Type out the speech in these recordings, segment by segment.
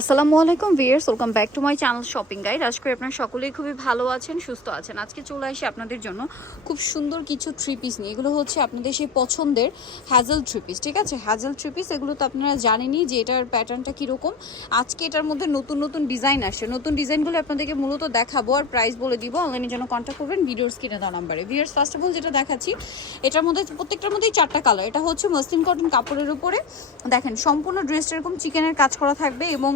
আসসালামু আলাইকুম viewers welcome back to my channel shopping guide. আজ করে আপনারা সকলেই খুবই ভালো আছেন, সুস্থ আছেন। আজকে চলে আসি আপনাদের জন্য খুব সুন্দর কিছু থ্রি পিস নিয়ে। এগুলো হচ্ছে আপনাদের সেই পছন্দের হ্যাজেল থ্রি পিস ঠিক আছে? হ্যাজেল থ্রি পিস এগুলো তো আপনারা জানেনই যে এটার প্যাটার্নটা কীরকম। আজকে এটার মধ্যে নতুন নতুন ডিজাইন আসে নতুন ডিজাইনগুলো আপনাদেরকে মূলত দেখাবো আর প্রাইস বলে দিব। অনলাইনের যেন কন্ট্যাক্ট করবেন, ভিডিওর স্ক্রিনে দেওয়া নাম্বারে ভিয়ার্স ফার্স্ট অফ অল যেটা দেখাচ্ছি, এটার মধ্যে প্রত্যেকটার মধ্যেই চারটা কালার এটা হচ্ছে মসলিন কটন কাপড়ের উপরে। দেখেন, সম্পূর্ণ ড্রেসটা এরকম চিকেনের কাজ করা থাকবে এবং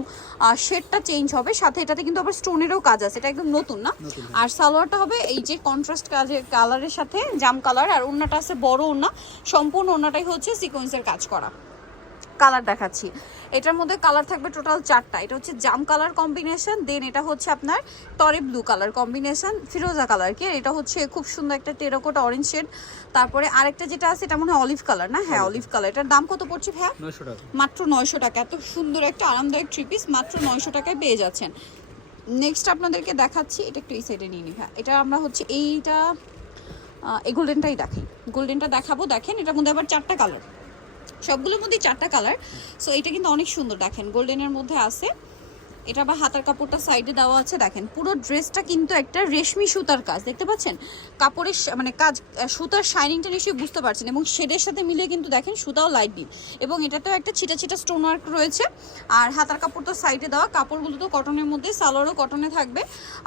শেডটা চেঞ্জ হবে সাথে এটাতে কিন্তু আবার স্টোনেরও কাজ আছে এটা একদম নতুন না? আর সালোয়ারটা হবে এই যে কন্ট্রাস্ট কাজের কালারের সাথে জাম কালার আর ওড়নাটা আছে বড় ওড়না সম্পূর্ণ ওড়নাটাই হচ্ছে সিকোয়েন্সের কাজ করা। কালার দেখাচ্ছি। এটার মধ্যে কালার থাকবে টোটাল চারটা। এটা হচ্ছে জাম কালার কম্বিনেশন দেন এটা হচ্ছে আপনার তরে ব্লু কালার কম্বিনেশন ফিরোজা কালার কি? এটা হচ্ছে খুব সুন্দর একটা টেরাকোটা অরেঞ্জ শেড তারপরে আরেকটা যেটা আছে এটা মনে হয় অলিভ কালার না? হ্যাঁ অলিভ কালার এটার দাম কত পড়ছে ভাইয়া? মাত্র নয়শো টাকা। এত সুন্দর একটা আরামদায়ক থ্রি পিস মাত্র নয়শো টাকায় পেয়ে যাচ্ছেন। নেক্সট আপনাদেরকে দেখাচ্ছি এটা একটু এই সাইডে নিয়ে নিই হ্যাঁ এটা আমরা হচ্ছে এইটা এই গোল্ডেনটাই দেখাই। গোল্ডেনটা দেখাবো দেখেন এটার মধ্যে আবার চারটা কালার সবগুলোর মধ্যে চারটা কালার সো এটা কিন্তু অনেক সুন্দর, দেখেন। গোল্ডেনের মধ্যে আছে। এটা আবার হাতার কাপড়টা সাইডে দেওয়া আছে, দেখেন। পুরো ড্রেসটা কিন্তু একটা রেশমি সুতার কাজ, দেখতে পাচ্ছেন? কাপড়ের মানে কাজ সুতার শাইনিংটা নিশ্চয়ই বুঝতে পারছেন। এবং শেডের সাথে মিলে কিন্তু, দেখেন, সুতাও লাইট দিন এবং এটাতেও একটা ছিটা ছিটা স্টোন ওয়ার্ক রয়েছে। আর হাতার কাপড় তো সাইডে দেওয়া। কাপড়গুলো তো কটনের মধ্যে, সালোয়ারও কটনে থাকবে।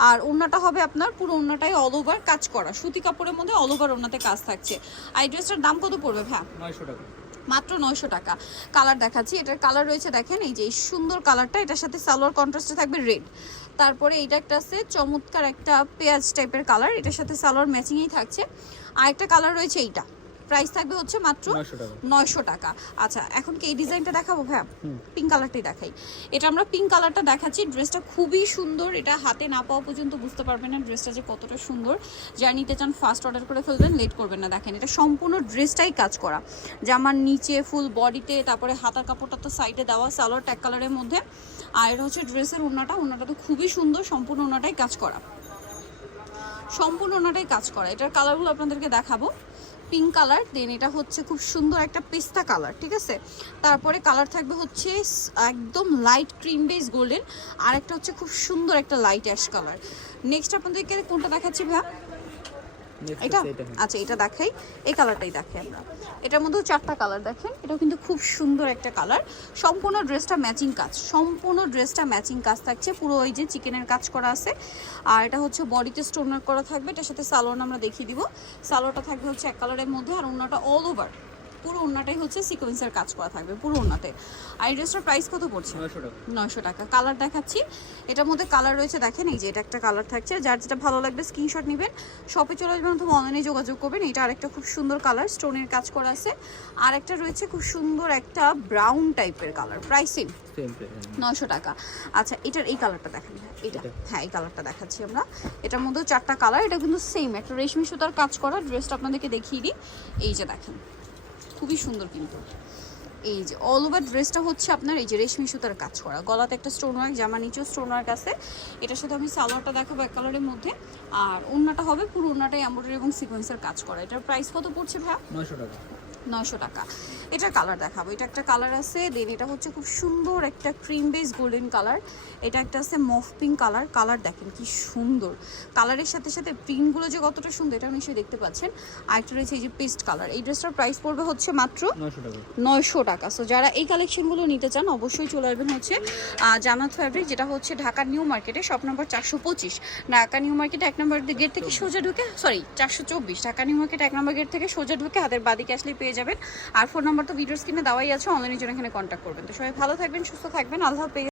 আর ওড়নাটা হবে আপনার পুরো ওড়নাটাই অল ওভার কাজ করা। সুতি কাপড়ের মধ্যে অল ওভার ওড়নাতে কাজ থাকছে। আর এই ড্রেসটার দাম কত পড়বে ভ্যা নয়শো টাকা। মাত্র নয়শো টাকা। কালার দেখাচ্ছি। এটার কালার রয়েছে, দেখেন, এই যে এই সুন্দর কালারটা এটার সাথে সালোয়ার কন্ট্রাস্টে থাকবে রেড তারপরে এইটা একটা আছে, চমৎকার একটা পেঁয়াজ টাইপের কালার এটার সাথে সালোয়ার ম্যাচিংয়েই থাকছে। আর একটা কালার রয়েছে এইটা। প্রাইস থাকবে হচ্ছে মাত্র নয়শো টাকা। আচ্ছা এখন কি এই ডিজাইনটা দেখাবো ভাইয়া? পিঙ্ক কালারটাই দেখাই। এটা আমরা পিঙ্ক কালারটা দেখাচ্ছি। ড্রেসটা খুবই সুন্দর। এটা হাতে না পাওয়া পর্যন্ত বুঝতে পারবেন না ড্রেসটা যে কতটা সুন্দর। যারা নিতে চান ফার্স্ট অর্ডার করে ফেলবেন লেট করবেন না দেখেন। এটা সম্পূর্ণ ড্রেসটাই কাজ করা। জামার নিচে ফুল বডিতে তারপরে হাতার কাপড়টা তো সাইডে দেওয়া সালোয়ার ট্যাগ কালারের মধ্যে। আর এটা হচ্ছে ড্রেসের ওনাটা ওড়নাটা তো খুবই সুন্দর। সম্পূর্ণ ওড়নাটাই কাজ করা। সম্পূর্ণ ওনাটাই কাজ করা। এটার কালারগুলো আপনাদেরকে দেখাবো। পিঙ্ক কালার দেন এটা হচ্ছে খুব সুন্দর একটা পেস্তা কালার ঠিক আছে? তারপরে কালার থাকবে হচ্ছে একদম লাইট ক্রিম বেস গোল্ডেন আর একটা হচ্ছে খুব সুন্দর একটা লাইট অ্যাশ কালার নেক্সট আপনাদেরকে কোনটা দেখাচ্ছি Next এটা। আচ্ছা এটা দেখাই। এই কালারটাই দেখাই আমরা। এটার মধ্যেও চারটা কালার দেখেন। এটাও কিন্তু খুব সুন্দর একটা কালার। সম্পূর্ণ ড্রেসটা ম্যাচিং কাজ। সম্পূর্ণ ড্রেসটা ম্যাচিং কাজ থাকছে। পুরো ওই যে চিকেনের কাজ করা আছে। আর এটা হচ্ছে বডিতে স্টোনার করা থাকবে। এটার সাথে সালোয়ার আমরা দেখিয়ে দিব। সালোয়ারটা থাকবে হচ্ছে এক কালারের মধ্যে আর অন্যটা অল ওভার পুরো ওড়নাটাই হচ্ছে সিকোয়েন্সের কাজ করা থাকবে পুরো ওড়নাতে আর এই ড্রেসটার প্রাইস কত পড়ছে? নয়শো টাকা। কালার দেখাচ্ছি। এটার মধ্যে কালার রয়েছে দেখেন এই যে এটা একটা কালার থাকছে। যার যেটা ভালো লাগবে স্ক্রিনশট নেবেন। শপে চলে আসবেন অথবা অনলাইনে যোগাযোগ করবেন। এটা আরেকটা খুব সুন্দর কালার স্টোনের কাজ করা আছে। আর একটা রয়েছে খুব সুন্দর একটা ব্রাউন টাইপের কালার প্রাইসিং সেম নয়শো টাকা। আচ্ছা এটার এই কালারটা দেখেন এটা। এটা? হ্যাঁ এই কালারটা দেখাচ্ছি আমরা। এটার মধ্যে চারটা কালার এটা কিন্তু সেম একটা রেশমি সুতার কাজ করা ড্রেসটা আপনাদেরকে দেখিয়ে দিই। এই যে দেখেন। খুবই সুন্দর কিন্তু। এই যে অল ওভার ড্রেসটা হচ্ছে আপনার এই যে রেশমি সুতার কাজ করা। গলাতে একটা স্টোন ওয়ার্ক জামা নিচেও স্টোন ওয়ার্ক আছে। এটার সাথে আমি সালোয়ারটা দেখাবো এক কালারের মধ্যে। আর ওনাটা হবে পুরো ওনাটাই এমব্রয়ডারি এবং সিকোয়েন্সের কাজ করা। এটার প্রাইস কত পড়ছে ভাইয়া? নয়শো টাকা। নয়শো টাকা। এটার কালার দেখাবো। এটা একটা কালার আছে দেন এটা হচ্ছে খুব সুন্দর একটা ক্রিম বেস গোল্ডেন কালার এটা একটা আছে মফ পিঙ্ক কালার কালার দেখেন কি সুন্দর। কালারের সাথে সাথে প্রিন্টগুলো যে কতটা সুন্দর এটা নিশ্চয়ই দেখতে পাচ্ছেন। আর একটা রয়েছে এই যে পেস্ট কালার এই ড্রেসটার প্রাইস পড়বে হচ্ছে মাত্র নয়শো টাকা। সো যারা এই কালেকশনগুলো নিতে চান অবশ্যই চলে আসবেন হচ্ছে জামাত ফ্যাব্রিক যেটা হচ্ছে ঢাকা নিউ মার্কেটে শপ নম্বর চারশো পঁচিশ। ঢাকা নিউ মার্কেটে এক নম্বর গেট থেকে সোজা ঢুকে সরি চারশো চব্বিশ। ঢাকা নিউ মার্কেট এক নম্বর গেট থেকে সোজা ঢুকে হাতের বাদিকে আসলেই পেয়ে যাবেন। আর ফোন নাম্বার তো ভিডিও স্ক্রিনে দেওয়াই আছে অনলাইনের জন্য এখানে কন্ট্যাক্ট করবেন। তো সবাই ভালো থাকবেন, সুস্থ থাকবেন, আল্লাহ